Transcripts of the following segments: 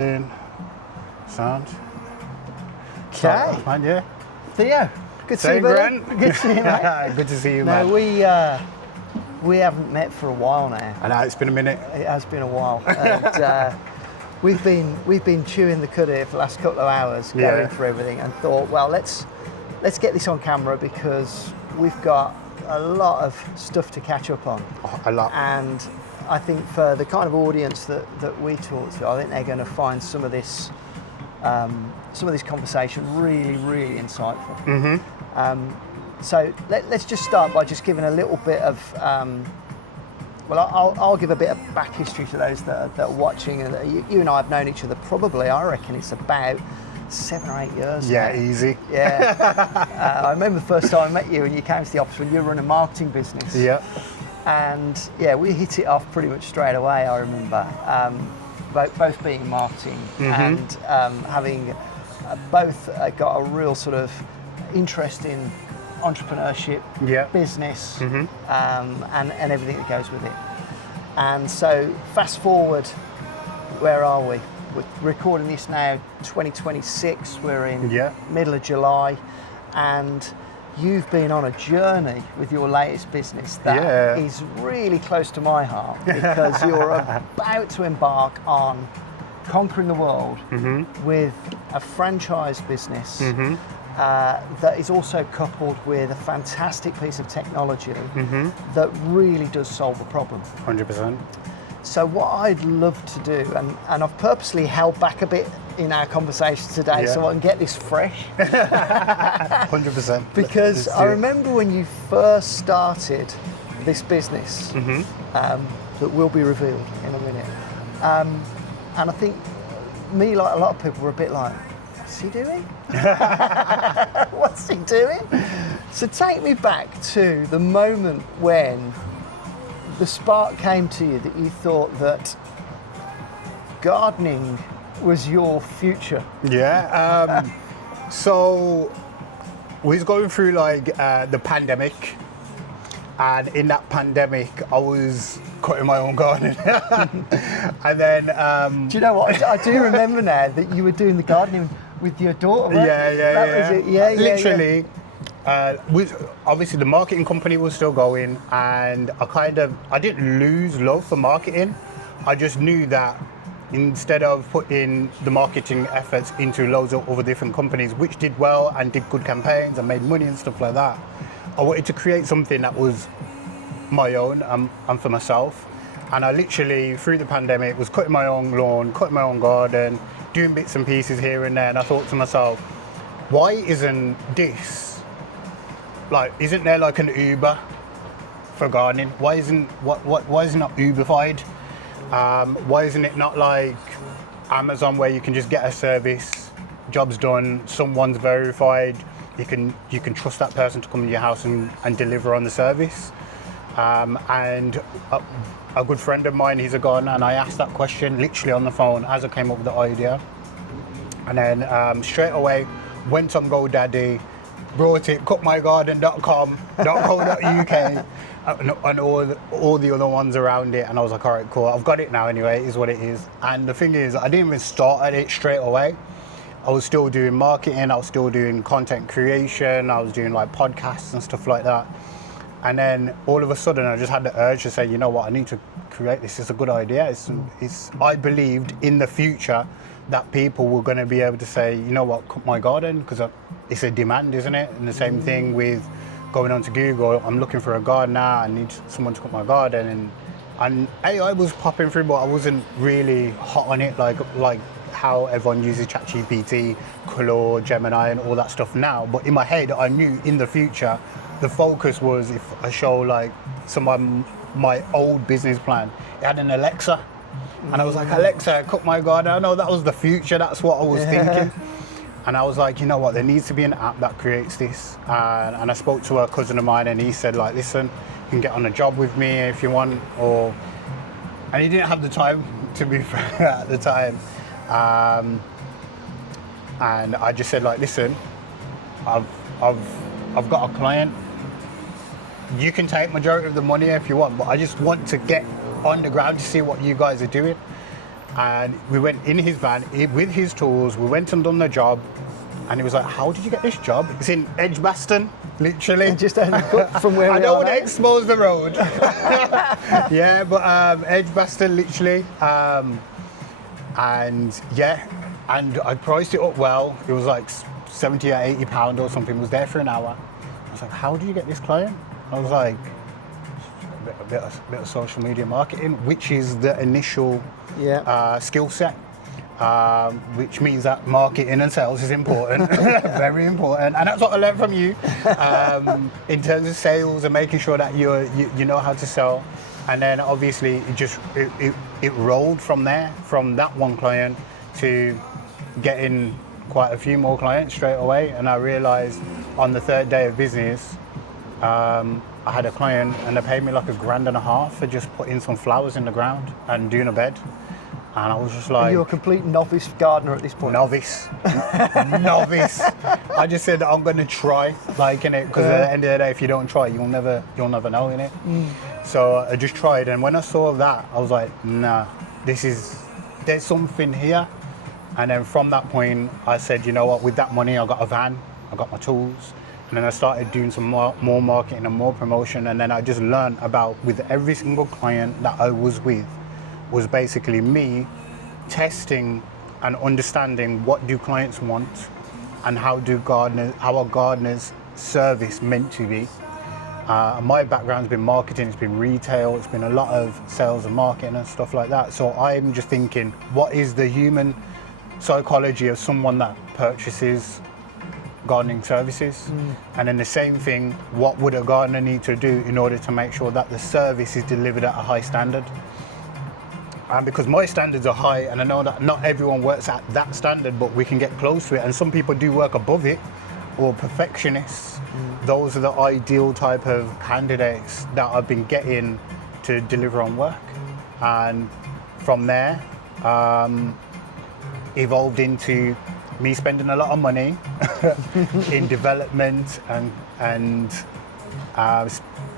Sound. Okay. Fine, yeah. Theo, good to see you, buddy. Good to see you, mate. Good to see you, No, man. we haven't met for a while now. I know, it's been a minute. It has been a while. And we've been chewing the cud here for the last couple of hours, going through everything, and thought, well, let's get this on camera because we've got a lot of stuff to catch up on. Oh, a lot. And I think for the kind of audience that we talk to, I think they're going to find some of this conversation really, really insightful. Mm-hmm. So let's just start by just giving a little bit of, I'll give a bit of back history to those that are watching. And you and I have known each other probably, I reckon it's about 7 or 8 years Yeah, now. easy. Yeah. I remember the first time I met you and you came to the office when you were running a marketing business. Yeah. And yeah, we hit it off pretty much straight away, I remember. Both being marketing and having both got a real sort of interest in entrepreneurship, business, and everything that goes with it. And so fast forward, where are we? We're recording this now, 2026, we're in middle of July, and you've been on a journey with your latest business that is really close to my heart because you're about to embark on conquering the world with a franchise business that is also coupled with a fantastic piece of technology that really does solve a problem. 100%. So what I'd love to do, and I've purposely held back a bit in our conversation today so I can get this fresh. 100%. Because I remember when you first started this business, that will be revealed in a minute. And I think me, like a lot of people, were a bit like, what's he doing? What's he doing? So take me back to the moment when the spark came to you that you thought that gardening was your future. Yeah. So we was going through like the pandemic, and in that pandemic, I was cutting my own garden, and then. Do you know what? I do remember now that you were doing the gardening with your daughter. Right? Yeah. Was it. Yeah. Literally. Obviously the marketing company was still going, and I didn't lose love for marketing. I just knew that instead of putting the marketing efforts into loads of other different companies which did well and did good campaigns and made money and stuff like that, I wanted to create something that was my own and for myself. And I literally, through the pandemic, was cutting my own lawn, cutting my own garden, doing bits and pieces here and there, and I thought to myself, why isn't this isn't there like an Uber for gardening? Why isn't it not Uberified? Why isn't it not like Amazon, where you can just get a service, job's done, someone's verified, you can trust that person to come to your house and deliver on the service? And a good friend of mine, he's a gardener, and I asked that question literally on the phone as I came up with the idea. And then straight away went on GoDaddy, brought it, cutmygarden.com.co.uk, and all the other ones around it, and I was like, all right, cool, I've got it now anyway, it is what it is. And the thing is, I didn't even start at it straight away. I was still doing marketing, I was still doing content creation, I was doing like podcasts and stuff like that. And then all of a sudden I just had the urge to say, you know what, I need to create this. It's a good idea. I believed in the future that people were going to be able to say, you know what, cut my garden, because it's a demand, isn't it? And the same thing with going onto Google, I'm looking for a gardener, I need someone to cut my garden. And AI was popping through, but I wasn't really hot on it like how everyone uses ChatGPT, Claude, Gemini and all that stuff now. But in my head, I knew in the future, the focus was if I show like my old business plan, it had an Alexa. And I was like, Alexa, cut my garden. I know that was the future, that's what I was thinking. And I was like, you know what, there needs to be an app that creates this. And I spoke to a cousin of mine, and he said, like, listen, you can get on a job with me if you want, and he didn't have the time, to be fair, at the time. And I just said, like, listen, I've got a client. You can take majority of the money if you want, but I just want to get on the ground to see what you guys are doing. And we went in his van with his tools. We went and done the job. And he was like, how did you get this job? It's in Edgbaston, literally. Just from where we I don't are want to now. expose the road. Yeah, but Edgbaston, literally. And yeah, and I priced it up well. It was like 70 or 80 pound or something. It was there for an hour. I was like, how do you get this client? I was like, a bit of social media marketing, which is the initial skill set. Which means that marketing and sales is important, very important, and that's what I learned from you in terms of sales and making sure that you know how to sell. And then obviously it rolled from there, from that one client to getting quite a few more clients straight away. And I realized on the third day of business, I had a client and they paid me like $1,500 for just putting some flowers in the ground and doing a bed. And I was just like... You're a complete novice gardener at this point. Novice. Novice. I just said I'm going to try, like, innit? Because at the end of the day, if you don't try, you'll never know, innit? So I just tried, and when I saw that, I was like, nah, there's something here. And then from that point, I said, you know what, with that money, I got a van, I got my tools, and then I started doing some more marketing and more promotion, and then I just learned about, with every single client that I was with, was basically me testing and understanding what do clients want and how are gardeners service meant to be. My background's been marketing, it's been retail, it's been a lot of sales and marketing and stuff like that. So I'm just thinking, what is the human psychology of someone that purchases gardening services? And then the same thing, what would a gardener need to do in order to make sure that the service is delivered at a high standard? And because my standards are high, and I know that not everyone works at that standard, but we can get close to it, and some people do work above it, or perfectionists. Those are the ideal type of candidates that I've been getting to deliver on work. And from there, evolved into me spending a lot of money in development and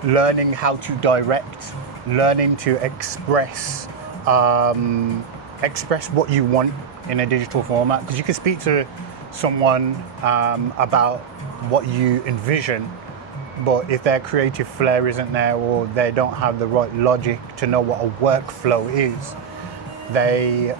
learning how to direct, learning to express what you want in a digital format, because you can speak to someone about what you envision, but if their creative flair isn't there, or they don't have the right logic to know what a workflow is, they're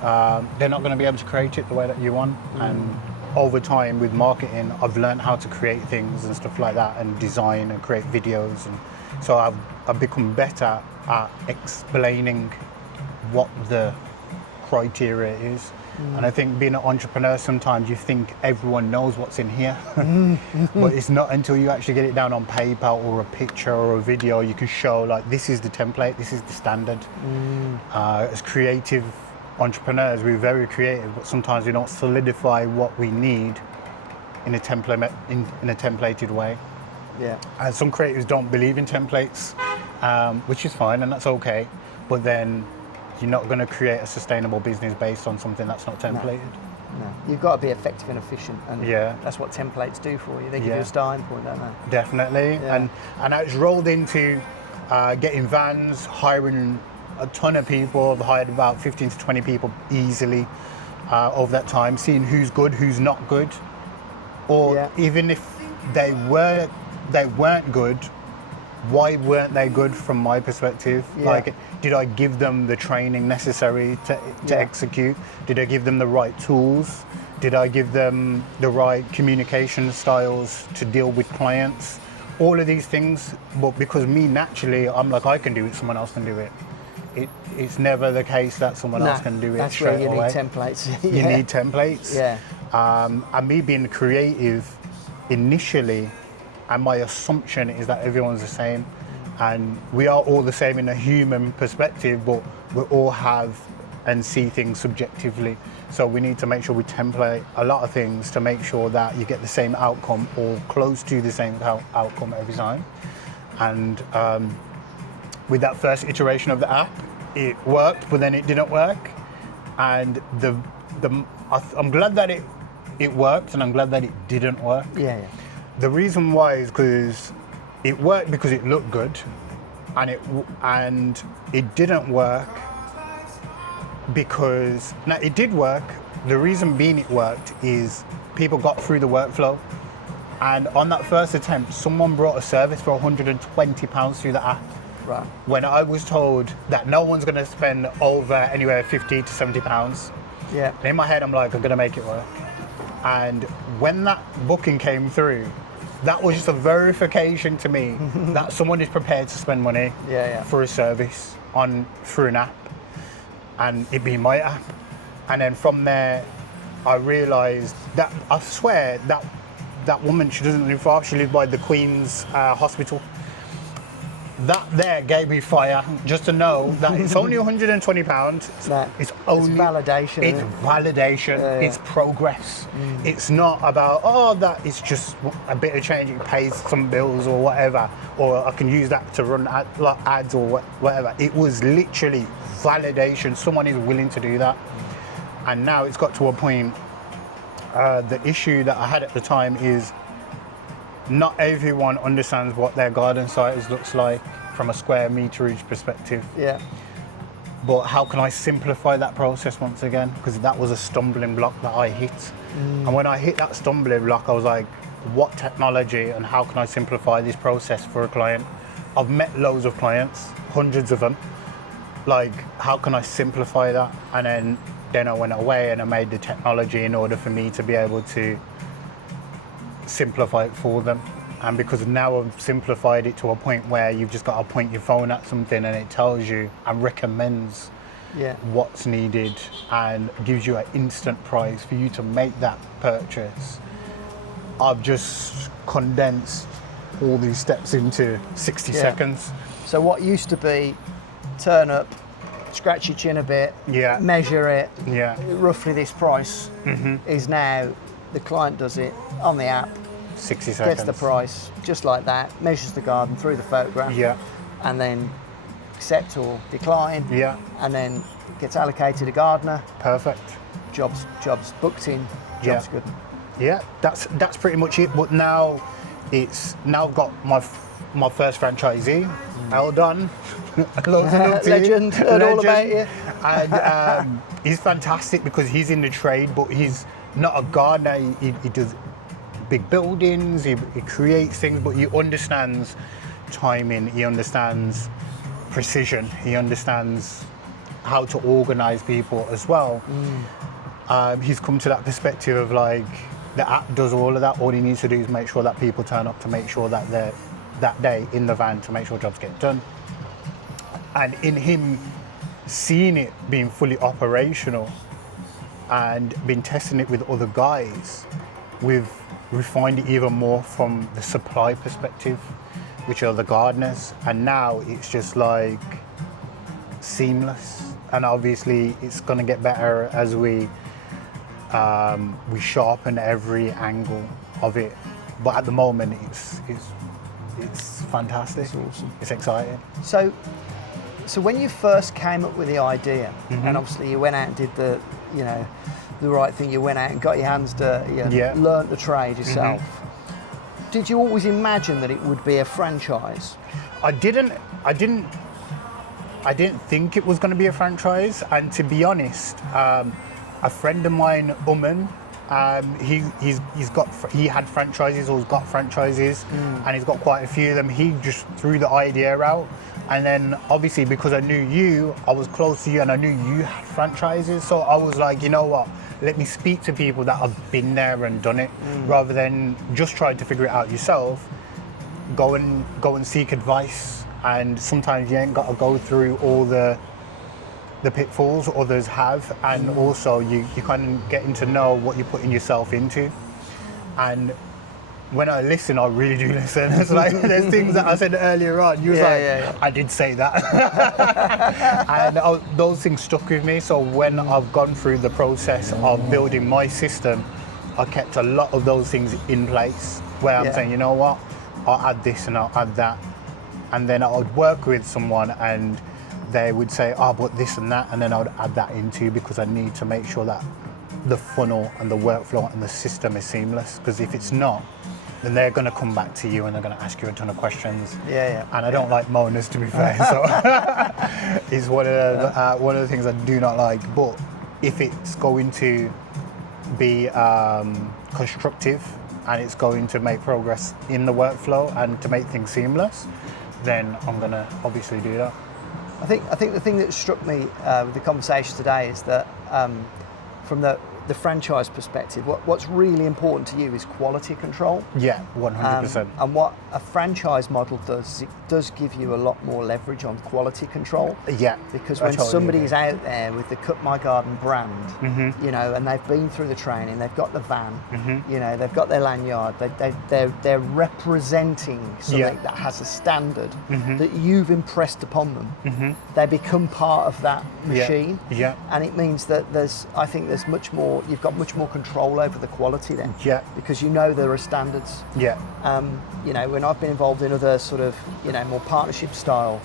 not going to be able to create it the way that you want. And over time with marketing, I've learned how to create things and stuff like that, and design and create videos, and so I've become better at explaining what the criteria is. And I think being an entrepreneur, sometimes you think everyone knows what's in here, but it's not until you actually get it down on paper or a picture or a video, you can show like, this is the template, this is the standard. As creative entrepreneurs, we're very creative, but sometimes we don't solidify what we need in a templated way. Yeah. And some creatives don't believe in templates, which is fine, and that's okay, but then you're not going to create a sustainable business based on something that's not templated. No. You've got to be effective and efficient, and Yeah. that's what templates do for you. They give you Yeah. a starting point, don't they? Definitely. Yeah. And it's rolled into getting vans, hiring a ton of people. I've hired about 15 to 20 people easily over that time, seeing who's good, who's not good, or even if they weren't good, why weren't they good from my perspective? Like, did I give them the training necessary to execute? Did I give them the right tools? Did I give them the right communication styles to deal with clients? All of these things, but because me naturally, I'm like, I can do it, someone else can do it. It's never the case that someone else can do it that's straight where you away. need templates. You need templates. Yeah. And me being creative initially, and my assumption is that everyone's the same, and we are all the same in a human perspective, but we all have and see things subjectively. So we need to make sure we template a lot of things to make sure that you get the same outcome or close to the same outcome every time. And with that first iteration of the app, it worked, but then it didn't work. And I'm glad that it worked, and I'm glad that it didn't work. Yeah. The reason why is because it worked because it looked good, and it didn't work because now it did work. The reason being it worked is people got through the workflow, and on that first attempt, someone brought a service for £120 through the app. Right. When I was told that no one's going to spend over anywhere £50 to £70, Yeah. in my head I'm like, I'm going to make it work. And when that booking came through, that was just a verification to me that someone is prepared to spend money for a service through an app, and it being my app. And then from there, I realised that, I swear, that woman, she doesn't live far, she lives by the Queen's Hospital. That there gave me fire, just to know that it's only £120. It's only validation. It's validation. It's progress. It's not about that. It's just a bit of change. It pays some bills or whatever, or I can use that to run ads or whatever. It was literally validation. Someone is willing to do that, and now it's got to a point. The issue that I had at the time is, not everyone understands what their garden size looks like from a square meterage perspective. Yeah. But how can I simplify that process once again? Because that was a stumbling block that I hit. And when I hit that stumbling block, I was like, what technology and how can I simplify this process for a client? I've met loads of clients, hundreds of them. Like, how can I simplify that? And then I went away and I made the technology in order for me to be able to simplify it for them. And because now I've simplified it to a point where you've just got to point your phone at something and it tells you and recommends what's needed and gives you an instant price for you to make that purchase. I've just condensed all these steps into 60 seconds. So what used to be turn up, scratch your chin a bit, measure it, roughly this price, is now the client does it on the app, 60 seconds. Gets the price, just like that, measures the garden through the photograph, and then accept or decline, and then gets allocated a gardener. Perfect. Jobs booked in, jobs good. Yeah, that's pretty much it. But now I've got my first franchisee, Eldon. Legend, heard all about you. And he's fantastic because he's in the trade, but he's not a gardener. He does big buildings, he creates things, but he understands timing, he understands precision, he understands how to organize people as well. He's come to that perspective of like, the app does all of that. All he needs to do is make sure that people turn up to make sure that they're that day in the van to make sure jobs get done. And in him seeing it being fully operational and been testing it with other guys, we've refined it even more from the supply perspective, which are the gardeners. And now it's just like seamless. And obviously it's going to get better as we sharpen every angle of it. But at the moment, it's fantastic. It's awesome. It's exciting. So when you first came up with the idea, and obviously you went out and did the right thing, you went out and got your hands dirty and learnt the trade yourself. Did you always imagine that it would be a franchise? I didn't think it was going to be a franchise, and to be honest, a friend of mine, Uman, he had franchises or he's got franchises, and he's got quite a few of them. He just threw the idea out, and then obviously because I knew you, I was close to you, and I knew you had franchises, so I was like, you know what? Let me speak to people that have been there and done it, rather than just trying to figure it out yourself. Go and seek advice, and sometimes you ain't got to go through all the pitfalls others have, and also you kind of getting to know what you're putting yourself into. And when I listen, I really do listen. It's like there's things that I said earlier on. You was I did say that, and those things stuck with me. So when I've gone through the process of building my system, I kept a lot of those things in place. Where I'm saying, you know what, I'll add this and I'll add that, and then I would work with someone and they would say, but this and that, and then I would add that into, because I need to make sure that the funnel and the workflow and the system is seamless. Because if it's not, then they're going to come back to you and they're going to ask you a ton of questions. Yeah. And I don't like moaners, to be fair. So it's one of the things I do not like. But if it's going to be constructive and it's going to make progress in the workflow and to make things seamless, then I'm going to obviously do that. I think the thing that struck me with the conversation today is that from the franchise perspective, what's really important to you is quality control. Yeah, 100%. And what a franchise model does is it does give you a lot more leverage on quality control. Yeah. Because I when totally somebody's agree. out there with the Cut My Garden brand, you know, and they've been through the training, they've got the van, you know, they've got their lanyard, they're representing something that has a standard that you've impressed upon them. They become part of that machine. Yeah. And it means that I think there's much more, you've got much more control over the quality then. Yeah. Because you know there are standards. Yeah. You know, when I've been involved in other sort of, you know, more partnership style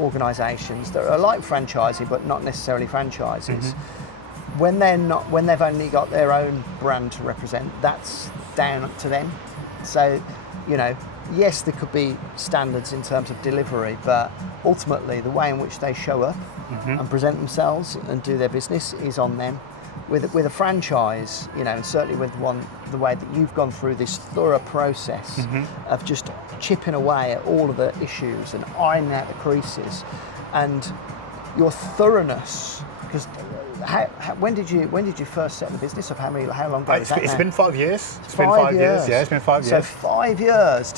organisations that are like franchising but not necessarily franchises, when they've only got their own brand to represent, that's down to them. So, you know, yes, there could be standards in terms of delivery, but ultimately the way in which they show up and present themselves and do their business is on them. With a franchise, you know, and certainly with the way that you've gone through this thorough process of just chipping away at all of the issues and ironing out the creases, and your thoroughness. Because when did you first set the business up? How long ago? It's been 5 years. It's been 5 years. Yeah, it's been 5 years. So 5 years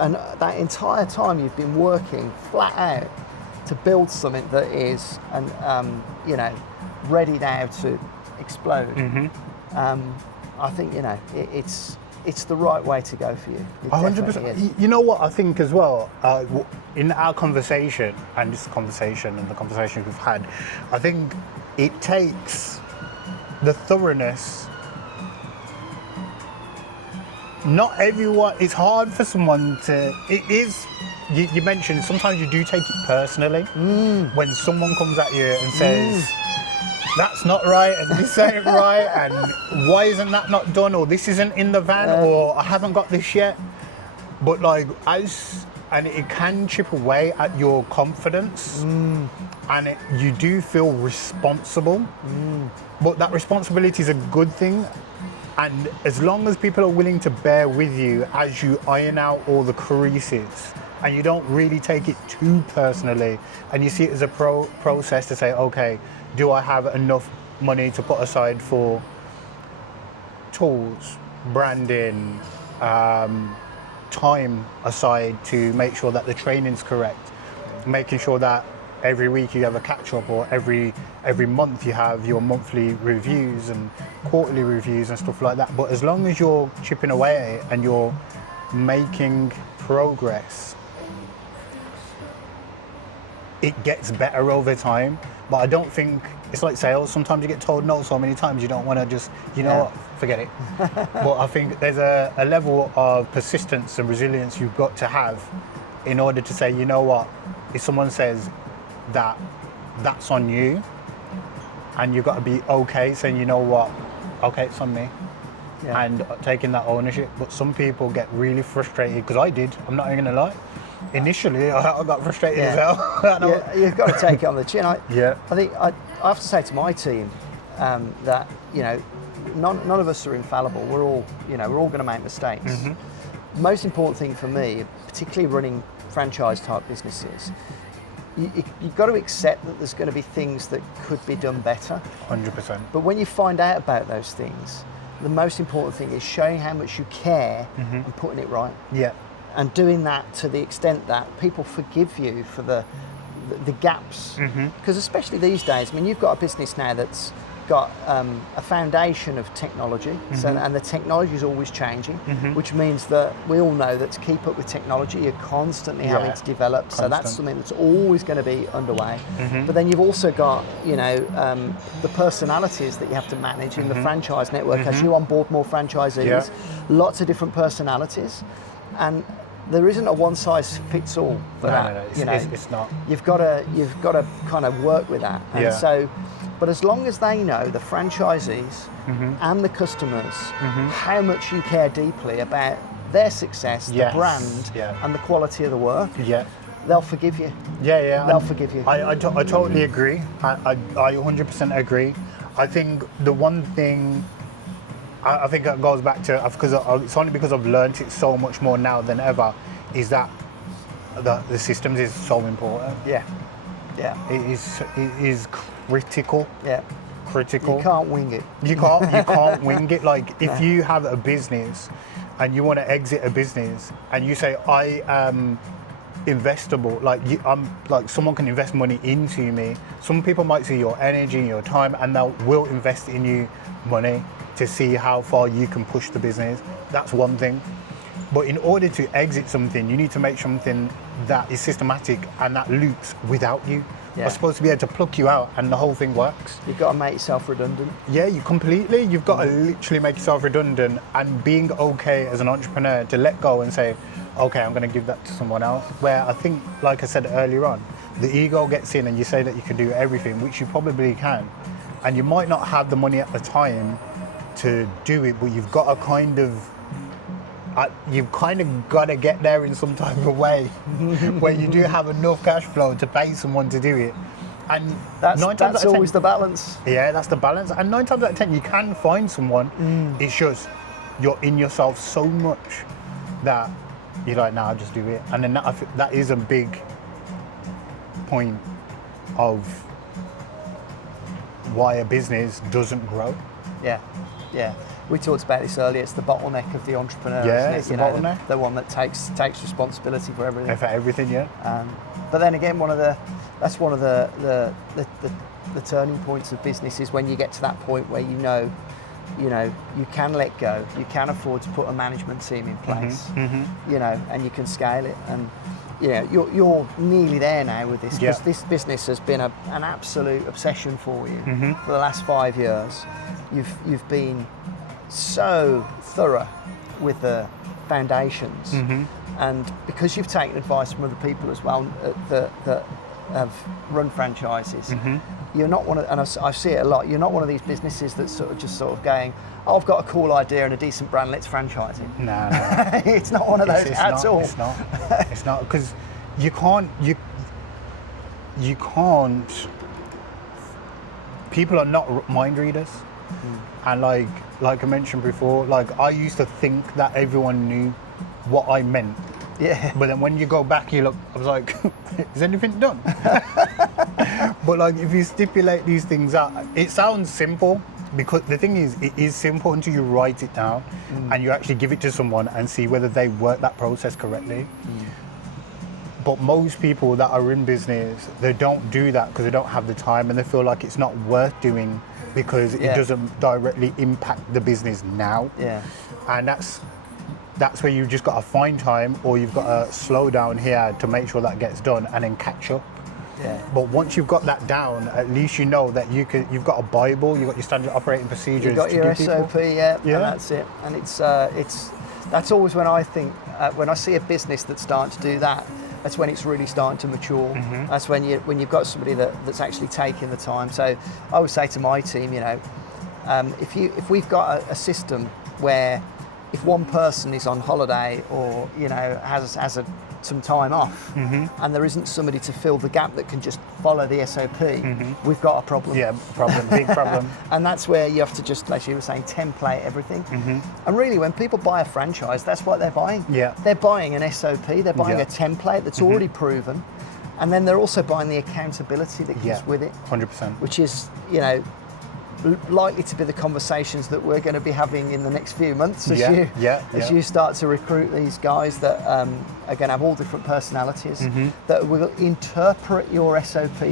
and that entire time you've been working flat out to build something that is, you know, ready now to explode. I think, you know, it's the right way to go for you. It 100%. You know what I think as well, in our conversation and this conversation and the conversations we've had, I think it takes the thoroughness. Not everyone, it's hard for someone to, it is, you mentioned sometimes you do take it personally when someone comes at you and says, that's not right and this ain't right and why isn't that not done, or this isn't in the van, or I haven't got this yet. But like and it can chip away at your confidence and you do feel responsible, but that responsibility is a good thing. And as long as people are willing to bear with you as you iron out all the creases and you don't really take it too personally and you see it as a process to say, okay, do I have enough money to put aside for tools, branding, time aside to make sure that the training's correct, making sure that every week you have a catch-up, or every month you have your monthly reviews and quarterly reviews and stuff like that. But as long as you're chipping away at it and you're making progress, it gets better over time. But I don't think, it's like sales, sometimes you get told no so many times you don't want to just, you know what, forget it. But I think there's a level of persistence and resilience you've got to have in order to say, you know what, if someone says that's on you, and you've got to be okay saying, you know what, okay, it's on me. And taking that ownership. But some people get really frustrated, because I did, I'm not even gonna lie. Initially, I got frustrated as hell. You've got to take it on the chin. I think I have to say to my team that, you know, none of us are infallible. We're all going to make mistakes. The most important thing for me, particularly running franchise type businesses, you've got to accept that there's going to be things that could be done better. 100%. But when you find out about those things, the most important thing is showing how much you care and putting it right. Yeah. And doing that to the extent that people forgive you for the gaps. Because especially these days, I mean, you've got a business now that's got a foundation of technology, and the technology is always changing, which means that we all know that to keep up with technology, you're constantly having to develop. So that's something that's always going to be underway. But then you've also got, you know, the personalities that you have to manage in the franchise network as you onboard more franchisees. Lots of different personalities, and there isn't a one size fits all for that. No, it's not. You've got to kind of work with that. And so, but as long as they know, the franchisees and the customers, how much you care deeply about their success, the brand, and the quality of the work, they'll forgive you. They'll forgive you. I totally agree. I 100% agree. I think the one thing, I think it goes back to, because it's only because I've learned it so much more now than ever, is that the systems is so important. Yeah. It is critical. Yeah. Critical. You can't wing it. You can't wing it. Like if you have a business and you want to exit a business and you say, I am investable, like someone can invest money into me. Some people might see your energy, your time, and will invest in you money to see how far you can push the business. That's one thing. But in order to exit something, you need to make something that is systematic and that loops without you. Are supposed to be able to pluck you out and the whole thing works. You've got to make yourself redundant. Yeah, you've got to literally make yourself redundant, and being okay as an entrepreneur to let go and say, okay, I'm going to give that to someone else. Where I think, like I said earlier on, the ego gets in and you say that you can do everything, which you probably can. And you might not have the money at the time to do it, but you've got to you've kind of got to get there in some type of way where you do have enough cash flow to pay someone to do it. And that's always the balance. Yeah, that's the balance. And 9 times out of 10, you can find someone. It's just you're in yourself so much that you're like, nah, I'll just do it. And then that is a big point of why a business doesn't grow. Yeah. We talked about this earlier. It's the bottleneck of the entrepreneur. Yeah, isn't it? it's the bottleneck. The one that takes responsibility for everything. For everything, yeah. But then again, that's one of the turning points of business is when you get to that point where you know you can let go, you can afford to put a management team in place, and you can scale it. And you're nearly there now with this, because this business has been an absolute obsession for you for the last 5 years. You've been so thorough with the foundations, and because you've taken advice from other people as well that have run franchises, you're not one of, and I see it a lot, you're not one of these businesses that's sort of going, oh, I've got a cool idea and a decent brand, let's franchise it. No. It's not one of those at all. It's not, because you can't, people are not mind readers. And like I mentioned before, like I used to think that everyone knew what I meant. Yeah. But then when you go back, you look, I was like, is anything done? But like if you stipulate these things out, it sounds simple, because the thing is, it is simple until you write it down and you actually give it to someone and see whether they work that process correctly. But most people that are in business, they don't do that because they don't have the time and they feel like it's not worth doing because it doesn't directly impact the business now. Yeah. And that's where you've just got to find time, or you've got to slow down here to make sure that gets done and then catch up. Yeah. But once you've got that down, at least you know that you've got a Bible, you've got your standard operating procedures. You've got your SOP, and that's it. And that's always when I think, when I see a business that's starting to do that, that's when it's really starting to mature. That's when you've got somebody that's actually taking the time. So I always say to my team, if we've got a system where if one person is on holiday or has some time off, and there isn't somebody to fill the gap that can just follow the SOP, we've got a problem. Yeah, big problem. And that's where you have to just, as you were saying, template everything. And really, when people buy a franchise, that's what they're buying. Yeah. They're buying an SOP, they're buying a template that's already proven, and then they're also buying the accountability that comes with it. 100%. Which is, likely to be the conversations that we're going to be having in the next few months as you start to recruit these guys that are going to have all different personalities that will interpret your SOP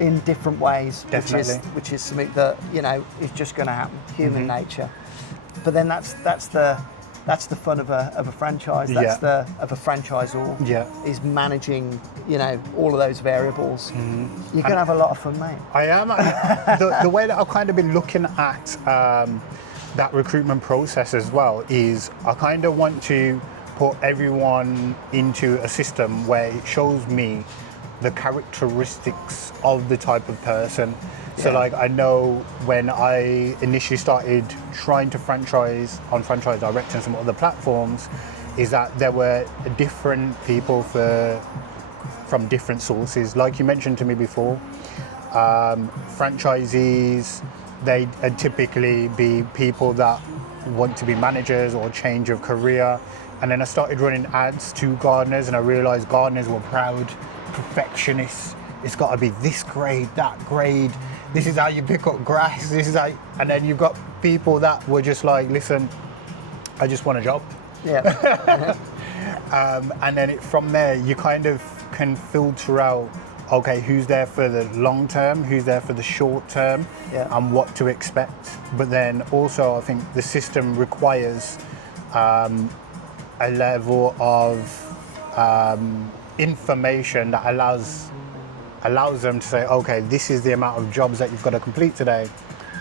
in different ways. Definitely. Which is something that is just going to happen, human nature. But then that's the fun of a franchise. That's of a franchisor. Is managing all of those variables. You're gonna have a lot of fun, mate. I am. The way that I've kind of been looking at that recruitment process as well is I kind of want to put everyone into a system where it shows me the characteristics of the type of person. So Yeah. like I know when I initially started trying to franchise on Franchise Direct and some other platforms, is that there were different people from different sources. Like you mentioned to me before, franchisees, they typically be people that want to be managers or change of career. And then I started running ads to gardeners, and I realized gardeners were proud perfectionists. It's got to be this grade, that grade. This is how you pick up grass. This is how. And then you've got people that were just like, listen, I just want a job. Yeah. And then from there, you kind of can filter out, okay, who's there for the long term, who's there for the short term, Yeah. and what to expect. But then also, I think the system requires a level of information that allows them to say, okay, this is the amount of jobs that you've got to complete today.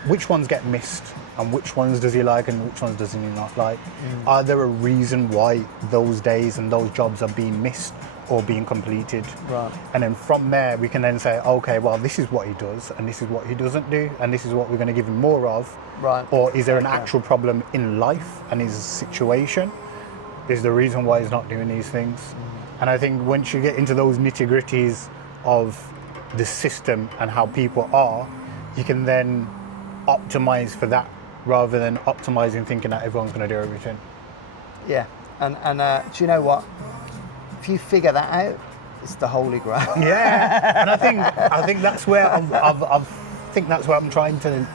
Which ones get missed, and which ones does he like, and which ones does he not like? Are there a reason why those days and those jobs are being missed or being completed? Right. And then from there, we can then say, okay, well, this is what he does, and this is what he doesn't do, and this is what we're going to give him more of. Right. Or is there an Okay. actual problem in life and his situation? Is the reason why he's not doing these things? And I think once you get into those nitty-gritties of the system and how people are, you can then optimize for that rather than optimizing thinking that everyone's going to do everything. Yeah. And do you know what? If you figure that out, it's the holy grail. Yeah, and I think that's where I'm trying to.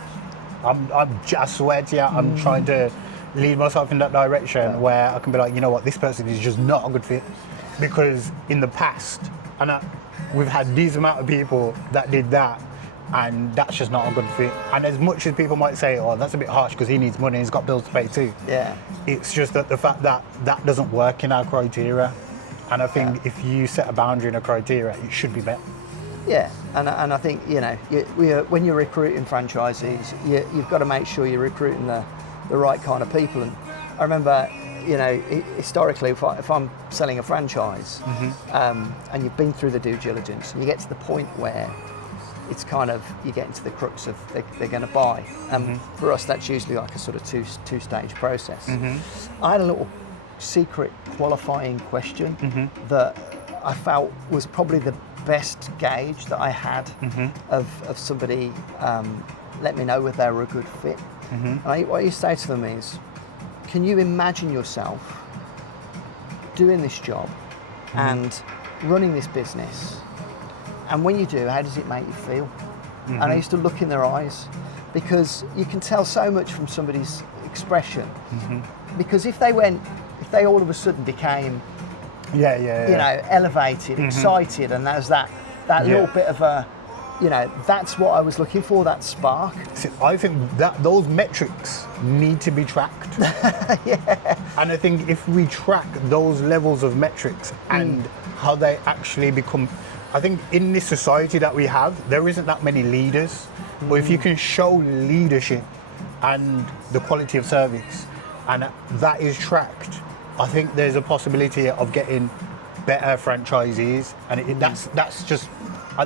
I swear to you, I'm trying to lead myself in that direction where I can be like, you know what, this person is just not a good fit, because in the past, we've had these amount of people that did that, and that's just not a good fit. And as much as people might say, oh, that's a bit harsh because he needs money, he's got bills to pay too. Yeah. It's just that the fact that that doesn't work in our criteria. And I think if you set a boundary and a criteria, it should be met. Yeah, and I think, you know, when you're recruiting franchisees, you've got to make sure you're recruiting the right kind of people. And I remember, you know, historically, if I'm selling a franchise, and you've been through the due diligence, and you get to the point where it's kind of, you get into the crux of they're going to buy. And for us, that's usually like a sort of two-stage process. I had a little secret qualifying question that I felt was probably the best gauge that I had of somebody let me know whether they were a good fit. And what you say to them is, can you imagine yourself doing this job and running this business? And when you do, how does it make you feel? And I used to look in their eyes, because you can tell so much from somebody's expression. Because if they all of a sudden became, you know, elevated, excited, and there's that little bit of a, you know, that's what I was looking for, that spark. See, I think that those metrics need to be tracked. And I think if we track those levels of metrics and how they actually become, I think in this society that we have, there isn't that many leaders. But if you can show leadership and the quality of service, and that is tracked, I think there's a possibility of getting better franchisees, and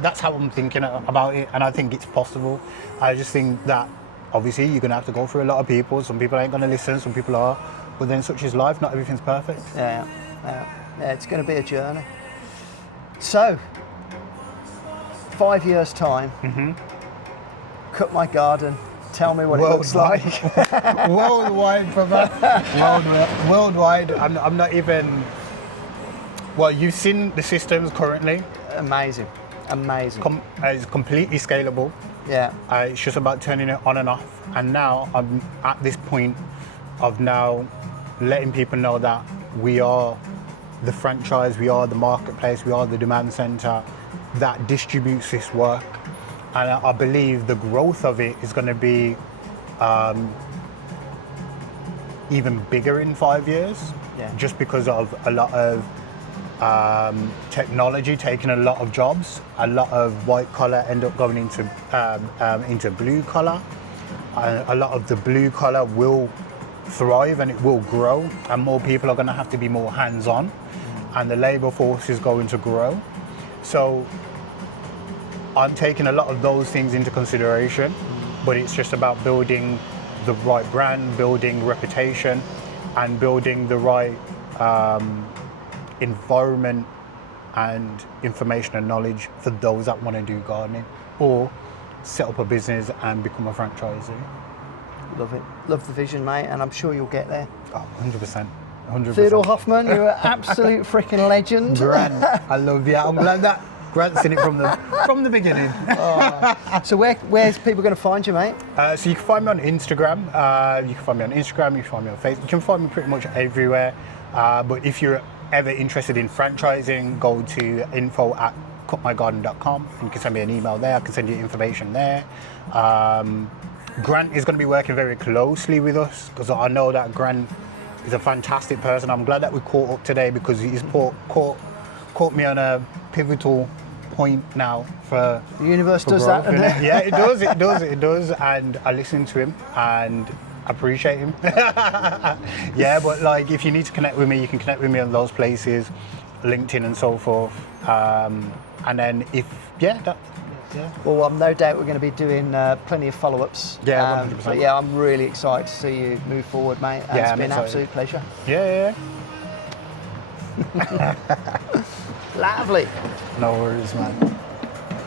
that's how I'm thinking about it, and I think it's possible. I just think that obviously you're going to have to go through a lot of people. Some people ain't going to listen, some people are, but then such is life. Not everything's perfect. Yeah, it's going to be a journey. So, 5 years' time, cut my garden. Tell me what it looks like. Worldwide, brother. Worldwide. I'm not even. Well, you've seen the systems currently. Amazing. It's completely scalable. Yeah. It's just about turning it on and off. And now I'm at this point of now letting people know that we are the franchise, we are the marketplace, we are the demand center that distributes this work. And I believe the growth of it is going to be even bigger in 5 years, just because of a lot of technology taking a lot of jobs. A lot of white collar end up going into blue collar. A lot of the blue collar will thrive and it will grow, and more people are going to have to be more hands-on, and the labour force is going to grow. So I'm taking a lot of those things into consideration, but it's just about building the right brand, building reputation, and building the right environment and information and knowledge for those that want to do gardening or set up a business and become a franchisee. Love it. Love the vision, mate, and I'm sure you'll get there. Oh, 100%. 100%. Theodore Hoffman, you're an absolute freaking legend. Grant, I love you. I'm glad that Grant's in it from the beginning. So where's people going to find you, mate? So you can find me on Instagram. You can find me on Instagram. You can find me on Facebook. You can find me pretty much everywhere. But if you're ever interested in franchising, go to info@cutmygarden.com. And you can send me an email there. I can send you information there. Grant is going to be working very closely with us because I know that Grant is a fantastic person. I'm glad that we caught up today because he's caught me on a pivotal point now for The universe for does growth, that, doesn't innit? it? Yeah, it does, and I listen to him and appreciate him. Yeah, but like if you need to connect with me, you can connect with me on those places, LinkedIn and so forth. And then Well, no doubt we're going to be doing plenty of follow-ups. Yeah, 100%. But yeah, I'm really excited to see you move forward, mate. And Yeah, it's I'm been an excited. absolute pleasure. Yeah. Lovely. No worries, man.